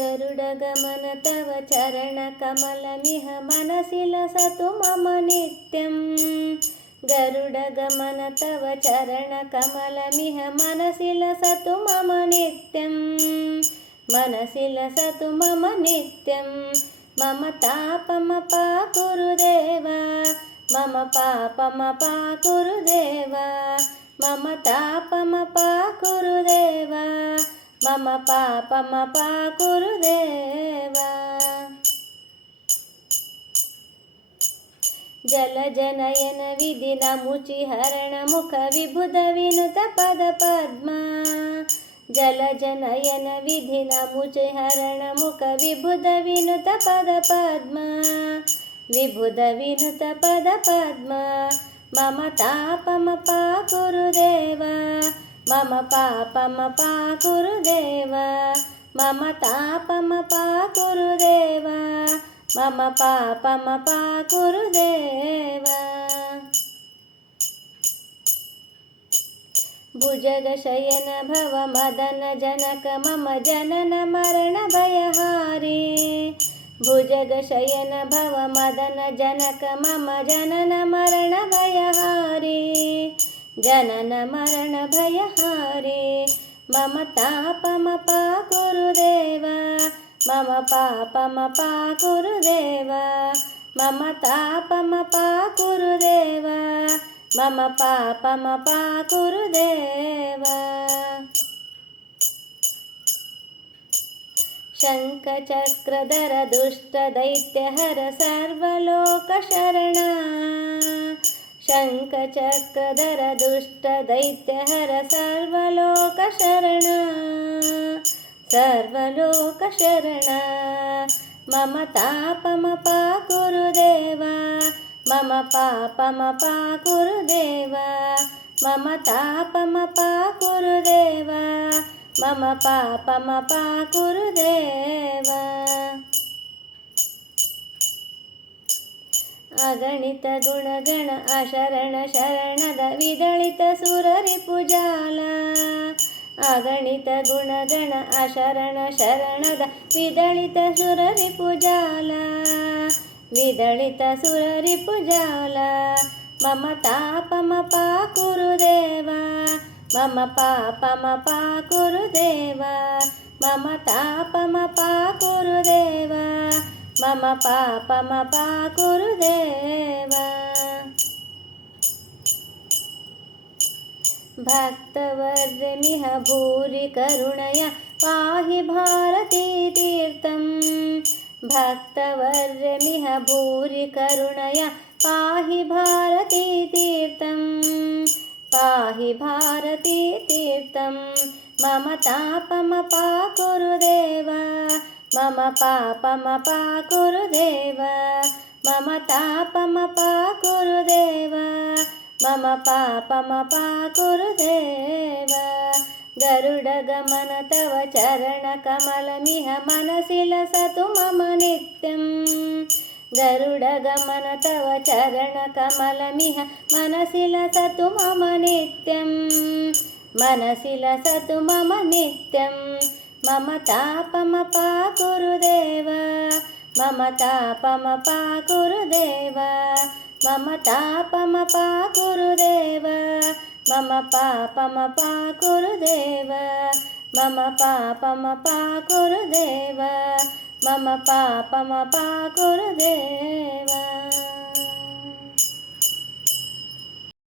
గరుడగమన తవ చరణకమలమిహ మనసిల సతు మమ నిత్యం. గరుడగమన తవ చరణకమలమిహ మనసిల సతు మమ నిత్యం. మనసిల సతు మమ నిత్యం. మమ తాపమ పాకురుదేవా మమ పాపమ పాకురుదేవా మమ తాపమ పాకురుదేవా మమ పాపమ పాకురుదేవా జలజనయన విధి నముచిహరణ ముఖ విభుద వినుత పద పద్మ. జలజనయన విధి నముచిహరణ ముఖ విభుద వినుత పద పద్మ. విభుద వినుత పద పద్మ. మమ తాపమ పాకురుదేవా मम पापमपा कुरुदेव मम तापमपा कुरुदेव मम पापमपा कुरुदेव भुजगशयन भव मदन जनक मम जनन मरणभयहारे भुजगशयन भव मदन जनक मम जनन मरणभयहारे जनन मरणभयहारे मम तापमपा कुरुदेव मम पापमपा कुरुदेव मम तापमपा कुरुदेव मम पापमपा कुरुदेव शङ्खचक्रधर दुष्टदैत्यहर सर्वलोकशरणा शङ्खचक्रधर दुष्टदैत्यहर सर्वलोकशरणा। सर्वलोकशरणा मम तापमपा कुरुदेव मम पापमपा कुरुदेव मम तापमपा कुरुदेव मम पापमपा ಅಗಣಿತ ಗುಣಗಣ ಅಶರಣ ಶರಣದ ವಿದಳಿತ ಸುರರಿ ಪುಜಾಲ. ಅಗಣಿತ ಗುಣಗಣ ಅಶರಣ ಶರಣದ ವಿದಳಿತ ಸುರರಿ ಪುಜಾಲ. ವಿದಳಿತ ಸುರರಿ ಪುಜಾಲ. ಮಮ ತಾಪಮ ಪಾ ಕುರುದೇವ. ಮಮ ಪಾಪಮ ಪಾ ಕುರುದೇವ. ಮಮ ತಾಪಮ ಪಾ ಕುರುದೇವ. मम पापमपा कुरुदेव भक्तवर्यमिह भूरि करुणया पाहि भारतीतीर्थम् भक्तवर्यमिह भूरि करुणया पाहि भारतीतीर्थम् पाहि भारतीतीर्थं मम तापमपा कुरुदेव మమ పాపమ పా గురుదేవ మమ తాపమ పా గురుదేవ మమ పాపమ పా గురుదేవ గరుడ గమన తవ చరణ కమలమిహ మనసిల సతు మమ నిత్యం. గరుడ గమన తవ చరణ కమలమిహ మనసిల సతు మమ నిత్యం. మనసిల సతు మమ నిత్యం. మమ తాపమ పా मम मम तापमपा कुरुदेव मम पापमपा कुरुदेव मम पापमपा कुरुदेव मम पापमपा कुरुदेव